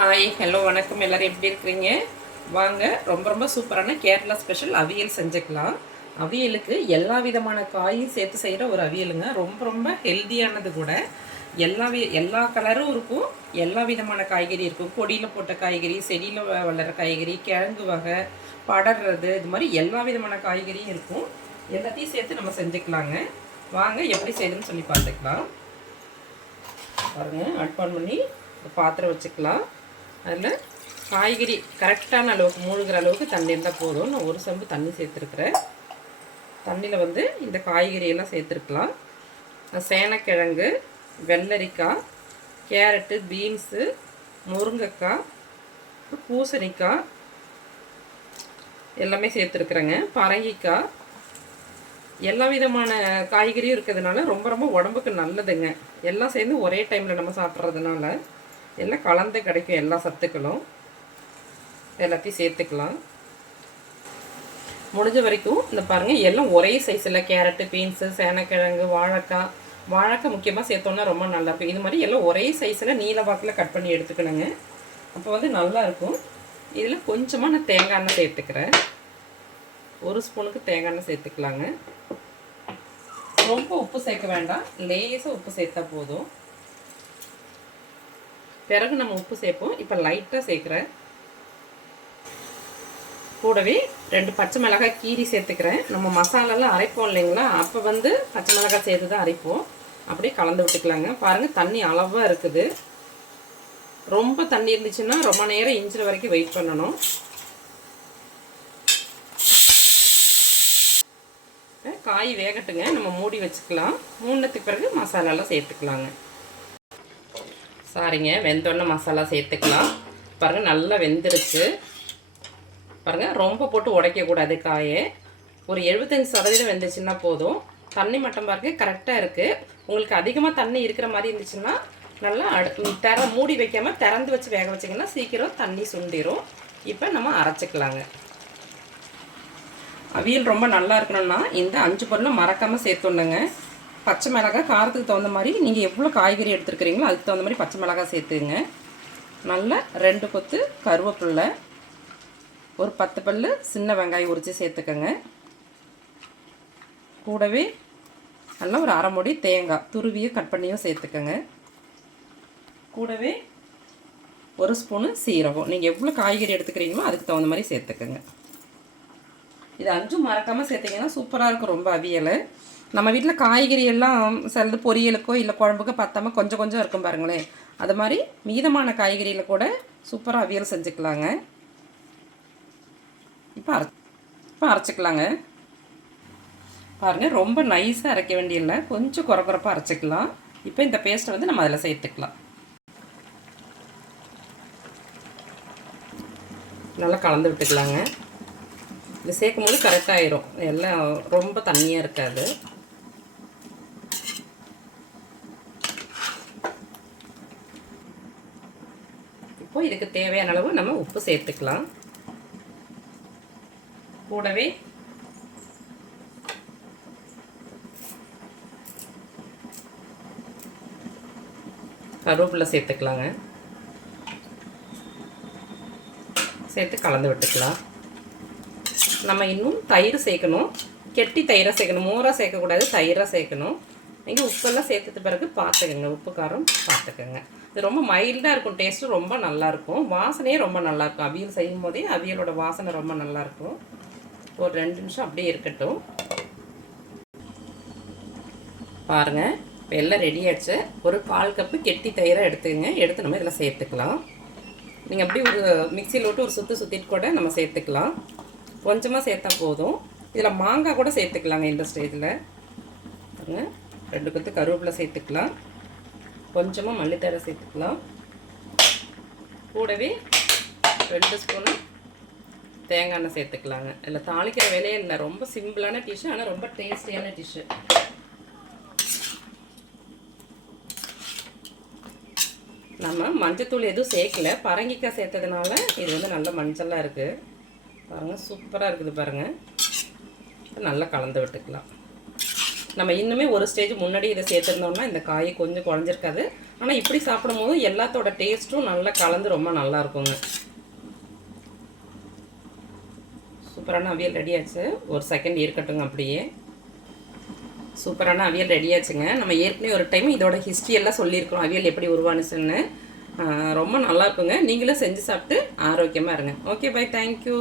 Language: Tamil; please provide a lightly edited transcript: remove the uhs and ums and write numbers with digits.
ஹாய் ஹலோ வணக்கம். எல்லோரும் எப்படி இருக்கிறீங்க? வாங்க, ரொம்ப ரொம்ப சூப்பரான கேரளா ஸ்பெஷல் அவியல் செஞ்சுக்கலாம். அவியலுக்கு எல்லா விதமான காயும் சேர்த்து செய்கிற ஒரு அவியலுங்க. ரொம்ப ரொம்ப ஹெல்த்தியானது கூட. எல்லா கலரும் இருக்கும், எல்லா விதமான காய்கறி இருக்கும். கொடியில் போட்ட காய்கறி, செடியில் வளர்கிற காய்கறி, கிழங்கு வகை, படர்றது, இது மாதிரி எல்லா விதமான காய்கறியும் இருக்கும். எல்லாத்தையும் சேர்த்து நம்ம செஞ்சுக்கலாங்க. வாங்க எப்படி செய்யுதுன்னு சொல்லி பார்த்துக்கலாம். பாருங்கள், ஆன் பண்ணி பாத்திரம் வச்சுக்கலாம். அதில் காய்கறி கரெக்டான அளவுக்கு மூழ்கிற அளவுக்கு தண்ணி இருந்தால் போதும். நான் ஒரு சொம்பு தண்ணி சேர்த்துருக்குறேன். தண்ணியில் இந்த காய்கறியெல்லாம் சேர்த்துருக்கலாம். சேனக்கிழங்கு, வெள்ளரிக்காய், கேரட்டு, பீன்ஸு, முருங்கைக்காய், பூசணிக்காய் எல்லாமே சேர்த்துருக்குறேங்க. பரங்கிக்காய், எல்லா விதமான காய்கறியும் இருக்கிறதுனால ரொம்ப ரொம்ப உடம்புக்கு நல்லதுங்க. எல்லாம் சேர்ந்து ஒரே டைமில் நம்ம சாப்பிட்றதுனால எல்லாம் கலந்து கிடைக்கும். எல்லா சத்துக்களும் எல்லாத்தையும் சேர்த்துக்கலாம். முடிஞ்ச வரைக்கும் இந்த பாருங்கள், எல்லாம் ஒரே சைஸில் கேரட்டு, பீன்ஸு, சேனக்கிழங்கு, வாழைக்காய் முக்கியமாக சேர்த்தோன்னா ரொம்ப நல்லாயிருக்கும். இது மாதிரி எல்லாம் ஒரே சைஸில் நீல வாக்கில் கட் பண்ணி எடுத்துக்கணுங்க. அப்போ நல்லாயிருக்கும். இதில் கொஞ்சமாக நான் தேங்காய் எண்ணெய் சேர்த்துக்கிறேன். ஒரு ஸ்பூனுக்கு தேங்காய் எண்ணெய் சேர்த்துக்கலாங்க. ரொம்ப உப்பு சேர்க்க வேண்டாம், லேசாக உப்பு சேர்த்தா போதும். பிறகு நம்ம உப்பு சேர்ப்போம். இப்போ லைட்டாக சேர்க்குறேன். கூடவே 2 பச்சை மிளகாய் கீரி சேர்த்துக்கிறேன். நம்ம மசாலாலாம் அரைப்போம் இல்லைங்களா, அப்போ பச்சை மிளகாய் சேர்த்து தான் அரைப்போம். அப்படியே கலந்து விட்டுக்கலாங்க. பாருங்கள், தண்ணி அளவாக இருக்குது. ரொம்ப தண்ணி இருந்துச்சுன்னா ரொம்ப நேரம் இஞ்சிற வரைக்கும் வெயிட் பண்ணணும். காய் வேகட்டுங்க, நம்ம மூடி வச்சுக்கலாம். மூணுத்துக்கு பிறகு மசாலாலாம் சேர்த்துக்கலாங்க. சாரிங்க, வெந்தோடனே மசாலா சேர்த்துக்கலாம். பாருங்கள், நல்லா வெந்துருச்சு. பாருங்கள், ரொம்ப போட்டு உடைக்கக்கூடாது காயை. ஒரு 75% வெந்துச்சுன்னா போதும். தண்ணி மட்டம் பாருங்கள் கரெக்டாக இருக்குது. உங்களுக்கு அதிகமாக தண்ணி இருக்கிற மாதிரி இருந்துச்சுன்னா நல்லா மூடி வைக்காமல் திறந்து வச்சு வேக வச்சிங்கன்னா சீக்கிரம் தண்ணி சுண்டிடும். இப்போ நம்ம அரைச்சிக்கலாங்க. அவியல் ரொம்ப நல்லா இருக்கணும்னா இந்த 5 பொருளும் மறக்காமல் சேர்த்துணுங்க. பச்சை மிளகாய் காரத்துக்கு தகுந்த மாதிரி நீங்கள் எவ்வளோ காய்கறி எடுத்துருக்கிறீங்களோ அதுக்கு தகுந்த மாதிரி பச்சை மிளகாய் சேர்த்துங்க. நல்லா 2 கொத்து கருவேப்பில்லை, ஒரு 10 பல்லு சின்ன வெங்காயம் உரித்து சேர்த்துக்கங்க. கூடவே நல்லா ஒரு அரை மூடி தேங்காய் துருவியும் கட் பண்ணியும் சேர்த்துக்கங்க. கூடவே ஒரு ஸ்பூனு சீரகம். நீங்கள் எவ்வளோ காய்கறி எடுத்துக்கிறீங்களோ அதுக்கு தகுந்த மாதிரி சேர்த்துக்கங்க. இது 5 மறக்காமல் சேர்த்திங்கன்னா சூப்பராக இருக்கும் ரொம்ப அவியல். நம்ம வீட்டில் காய்கறி எல்லாம் சிலது பொரியலுக்கோ இல்லை குழம்புக்கோ பத்தாமல் கொஞ்சம் கொஞ்சம் இருக்கும் பாருங்களேன். அது மாதிரி மீதமான காய்கறியில் கூட சூப்பராக அவியல் செஞ்சுக்கலாங்க. இப்போ அரைச்சிக்கலாங்க. பாருங்கள், ரொம்ப நைஸாக அரைக்க வேண்டியதில்லை, கொஞ்சம் குறப்பாக அரைச்சிக்கலாம். இப்போ இந்த பேஸ்ட்டை நம்ம அதில் சேர்த்துக்கலாம். நல்லா கலந்து விட்டுக்கலாங்க. இது சேர்க்கும் போது கரெக்டாகிடும், எல்லாம் ரொம்ப தண்ணியாக இருக்காது. இப்போ இதுக்கு தேவையான அளவு நம்ம உப்பு சேர்த்துக்கலாம். கூடவே கருவேப்பிலை சேர்த்துக்கலாங்க. சேர்த்து கலந்து விட்டுக்கலாம். நம்ம இன்னும் தயிர் சேர்க்கணும். கெட்டி தயிராக சேர்க்கணும், மோராக சேர்க்கக்கூடாது, தயிராக சேர்க்கணும். நீங்கள் உப்பெல்லாம் சேர்த்துட்ட பிறகு பார்த்துக்கோங்க, உப்பு காரம் பார்த்துக்கோங்க. இது ரொம்ப மைல்டாக இருக்கும், டேஸ்ட்டும் ரொம்ப நல்லாயிருக்கும், வாசனையே ரொம்ப நல்லாயிருக்கும். அவியல் செய்யும் போதே அவியலோட வாசனை ரொம்ப நல்லாயிருக்கும். ஒரு 2 நிமிஷம் அப்படியே இருக்கட்டும். பாருங்கள், இப்போ எல்லாம் ரெடி ஆகிடுச்சு. ஒரு 1/4 கப்பு கெட்டி தயிராக எடுத்துக்கங்க. எடுத்து நம்ம இதில் சேர்த்துக்கலாம். நீங்கள் அப்படி ஒரு மிக்சியில் விட்டு ஒரு சுற்றிட்டு கூட நம்ம சேர்த்துக்கலாம். கொஞ்சமாக சேர்த்தா போதும். இதில் மாங்காய் கூட சேர்த்துக்கலாங்க. இந்த ஸ்டேஜில் பாருங்க, 2 கொத்து கருவேப்பிலை சேர்த்துக்கலாம். கொஞ்சமாக மல்லித்தழை சேர்த்துக்கலாம். கூடவே 2 ஸ்பூனு தேங்காய் எண்ணெய் சேர்த்துக்கலாங்க. இல்லை தாளிக்கிற வேலையே இல்லை, ரொம்ப சிம்பிளான டிஷ்ஷு, ஆனால் ரொம்ப டேஸ்டியான டிஷ்ஷு. நம்ம மஞ்சத்தூள் எதுவும் சேர்க்கல, பரங்கிக்காய் சேர்த்ததுனால இது நல்ல மஞ்சளாக இருக்குது. பாருங்கள், சூப்பராக இருக்குது பாருங்கள். நல்லா கலந்து விட்டுக்கலாம். நம்ம இன்னுமே ஒரு ஸ்டேஜ் முன்னாடி இதை சேர்த்துருந்தோம்னா இந்த காய் கொஞ்சம் குழஞ்சிருக்காது, ஆனால் இப்படி சாப்பிடும்போது எல்லாத்தோட டேஸ்ட்டும் நல்லா கலந்து ரொம்ப நல்லா இருக்குங்க. சூப்பரான அவியல் ரெடியாச்சு. ஒரு செகண்ட் இருக்கட்டுங்க அப்படியே. சூப்பரான அவியல் ரெடியாச்சுங்க. நம்ம ஏற்கனவே ஒரு டைம் இதோட ஹிஸ்ட்ரி எல்லாம் சொல்லியிருக்கிறோம், அவியல் எப்படி உருவானுச்சுன்னு. ரொம்ப நல்லா இருக்குங்க. நீங்களும் செஞ்சு சாப்பிட்டு ஆரோக்கியமாக இருங்க. Okay, bye. தேங்க்யூ.